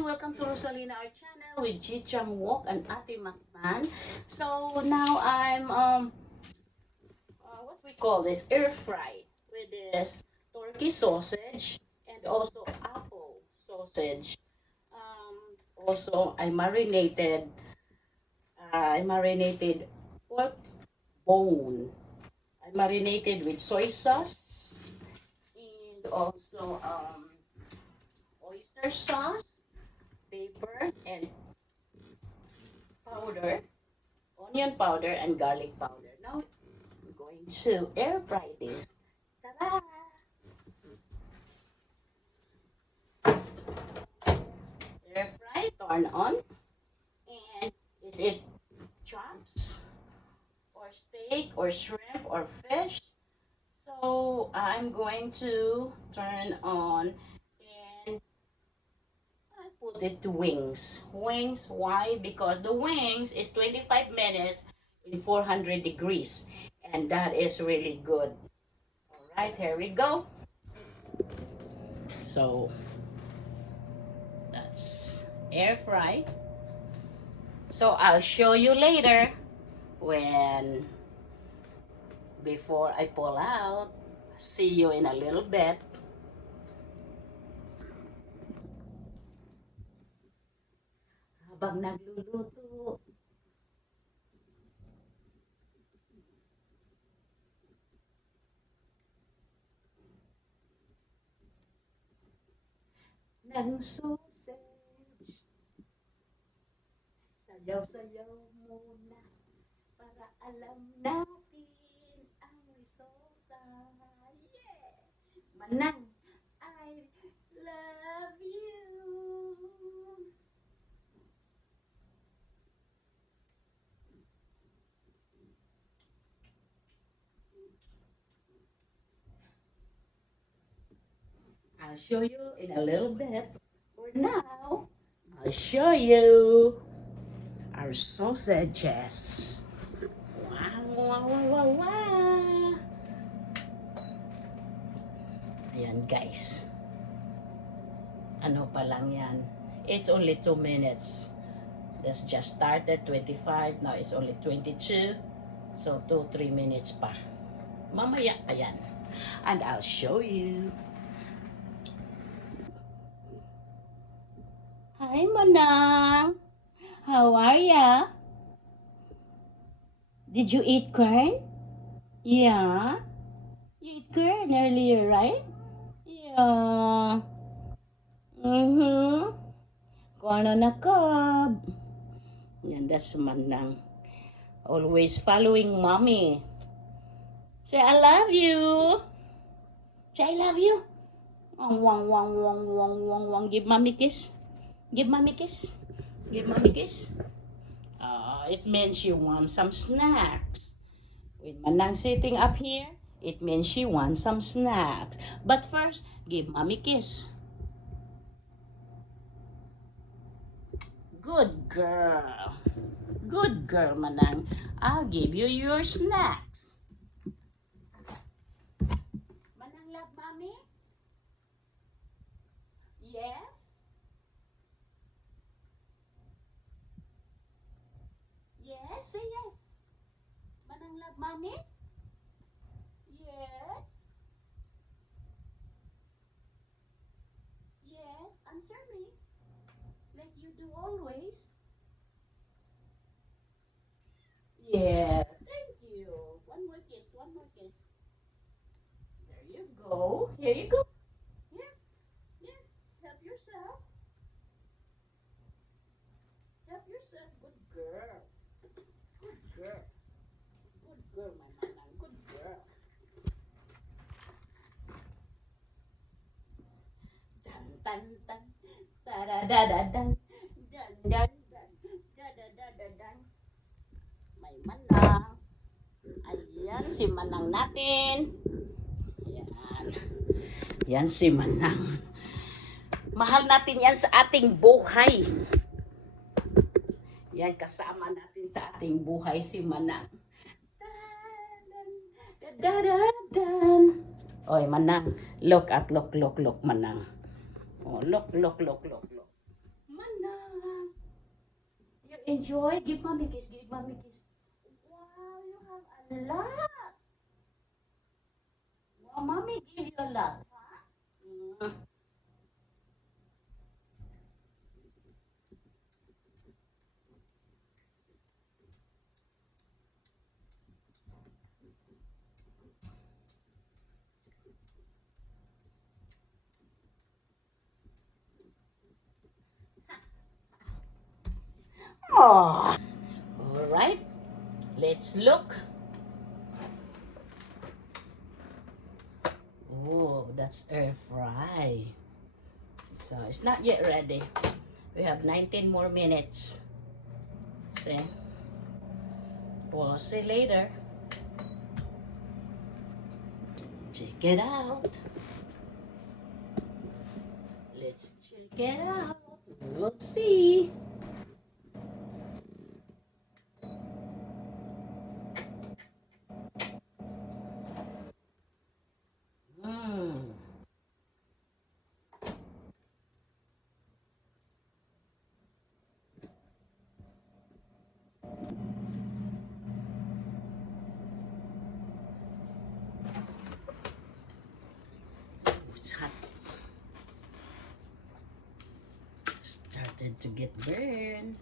welcome to Rosalina Art Channel with Chicham Walk and Ate Mactan. So now I'm what we call this, air fry with this turkey sausage and also apple sausage. Also I marinated pork bone. I marinated with soy sauce and also oyster sauce, pepper, and powder, onion powder, and garlic powder. Now we're going to air fry this. Ta-da! Air fry, turn on. And is it chops or steak or shrimp or fish? So I'm going to turn on and I put it to wings. Wings, why? Because the wings is 25 minutes in 400 degrees. And that is really good. Alright, here we go. So that's air fry. So I'll show you later when before I pull out. See you in a little bit. Habang nagluluto. Ng sausage. Sayaw-sayaw muna para alam natin ang resulta. Yeah! Manang, I love you. I'll show you in a little bit. For now, I'll show you our sausages. Wow, wow, wow, wow, wow. Ayan guys. Ano pa lang yan. It's only 2 minutes. This just started 25. Now it's only 22. So 2-3 minutes pa. Mamaya pa yan. And I'll show you. Hi, Manang. How are ya? Did you eat corn? Yeah. You ate corn earlier, right? Yeah. Corn on a cob. Yan, that's Manang. Always following mommy. Say, I love you. Say, I love you. Wang, wang, wang, wang, wang, wang, wang. Give mommy kiss. Give mommy kiss. Give mommy kiss. It means you want some snacks. With Manang sitting up here, it means she wants some snacks. But first, give mommy kiss. Good girl. Good girl, Manang. I'll give you your snacks. Manang love mommy? Yes? Yes, say yes. Manang love mommy? Yes. Yes, answer me. Like you do always. Yeah, thank you. One more kiss, one more kiss. There you go. Here you go. Here, here. Help yourself. Help yourself. Good girl. Good girl. Good girl, my Manang. Good girl. Tan tan tan. Da da da da dan. Dan dan dan. Da da da da dan. May Manang. Ayan si Manang natin. Ayan. Yan si Manang. Mahal natin yan sa ating buhay. Yan, kasama natin sa ating buhay si Manang. Oy, Manang. Look, Manang. Oh, look. enjoy. Give mommy kiss. Give mommy kiss. Wow, you have a lot. Wow, mommy give you a lot. Huh? Mm. Oh. All right. Let's look. Oh, that's air fry. So it's not yet ready. We have 19 more minutes. See? We'll see later. Check it out. Let's check it out. We'll see. Mm. It's hot. Started to get burned.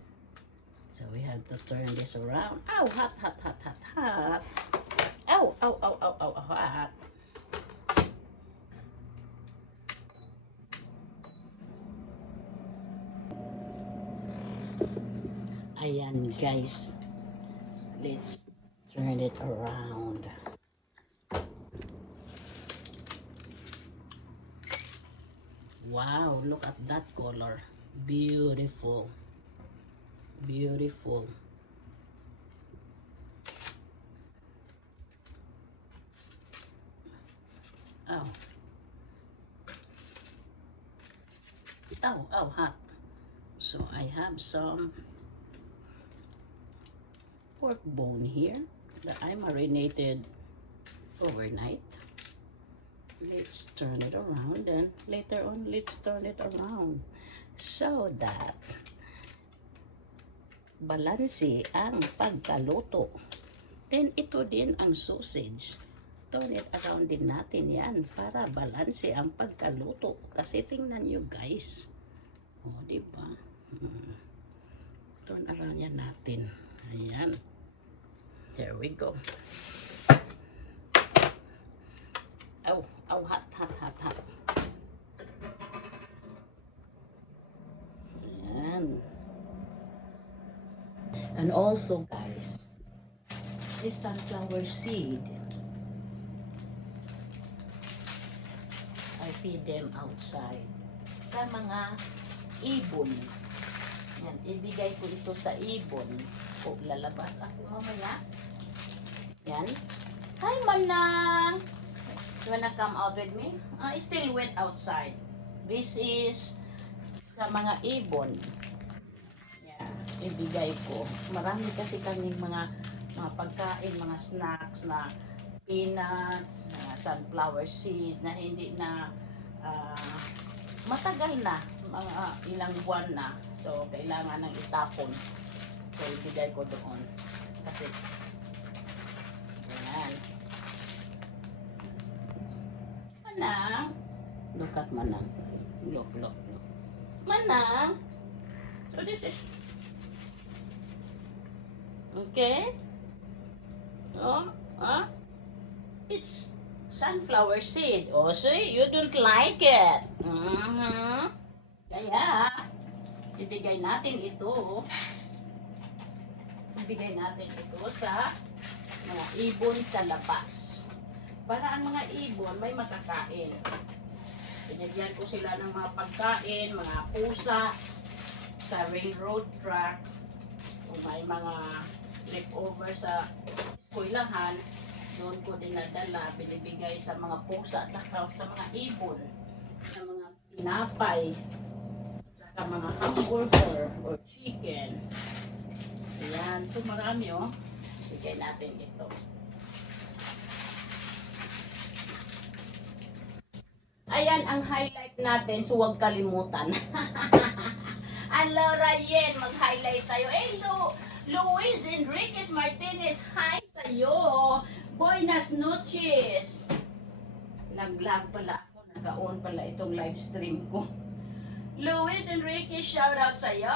So we have to turn this around. Ow, hot, hot, hot, hot, hot. Ow, ow, ow, ow, ow, hot. Ayan guys. Let's turn it around. Wow, look at that color. Beautiful. Beautiful. Oh. Oh, oh, hot. So I have some pork bone here that I marinated overnight. Let's turn it around and later on let's turn it around so that balanse ang pagkaluto. Then ito din ang sausage. Turn it around din natin yan para balanse ang pagkaluto. Kasi tingnan nyo guys. O, diba? Turn around yan natin. Ayan. There we go. Oh, oh, hot, hot, hot, hot. Ayan. And also, guys, this sunflower seed, I feed them outside. Sa mga ibon. Yan, ibigay ko ito sa ibon. O, lalabas ako mamaya. Yan. Hi, Manang! You wanna come out with me? It's still wet outside. This is sa mga ibon. Yeah, ibigay ko. Marami kasi kaming mga pagkain, mga snacks na peanuts, sunflower seed na hindi na matagal na, mga ilang buwan na. So, kailangan nang itapon. So, ibigay ko doon. Kasi, yan. Manang. Look at Manang. Look, look, look. Manang. So, this is, okay. Oh, it's sunflower seed. Oh, see, you don't like it. Kaya, ibigay natin ito. Ibigay natin ito sa mga ibon sa labas. Para ang mga ibon may makakain. Pinagyan ko sila ng mga pagkain, mga pusa, sa railroad track. Kung may mga leftover sa eskwelahan, doon ko dinadala, binibigay sa mga pusa at sa mga ibon, sa mga tinapay, sa mga hamburger or chicken. Ayan. So marami oh. Bigay natin ito. Ayan ang highlight natin. So huwag kalimutan. And Laura Yen, mag-highlight tayo. Luis Enriquez Martinez, hi sa'yo. Buenas noches. Nag-vlog pala ako. Naka-on pala itong live stream ko. Luis Enriquez, shout out sa'yo.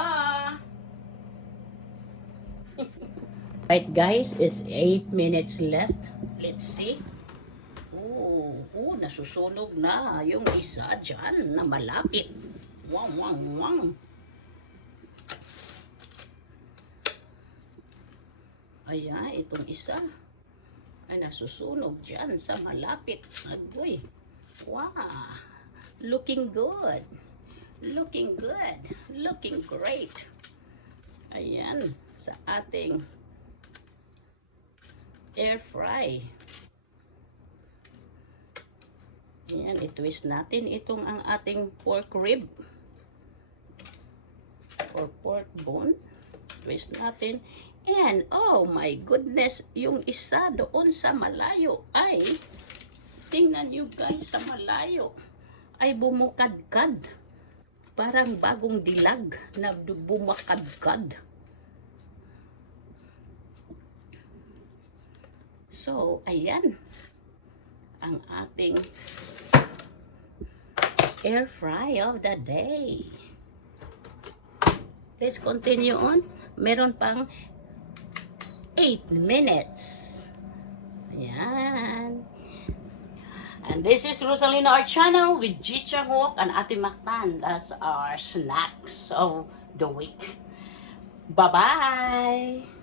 Right guys, it's 8 minutes left. Let's see. Nasusunog na yung isa dyan na malapit. Wang, wang, wang. Ayan, itong isa ay nasusunog dyan sa malapit. Agoy. Wow. Looking good. Looking good. Looking great. Ayan, sa ating air fry. Ayan, i-twist natin itong ang ating pork rib or pork bone. Twist natin. And, oh my goodness, yung isa doon sa malayo ay, tingnan nyo guys, sa malayo, ay bumukadkad. Parang bagong dilag na bumakadkad. So, ayan, ang ating air fry of the day. Let's continue on. Meron pang 8 minutes. Ayan. And this is Rosalina, our channel with Ji Chang-wook and Ate Mactan. That's our snacks of the week. Bye-bye!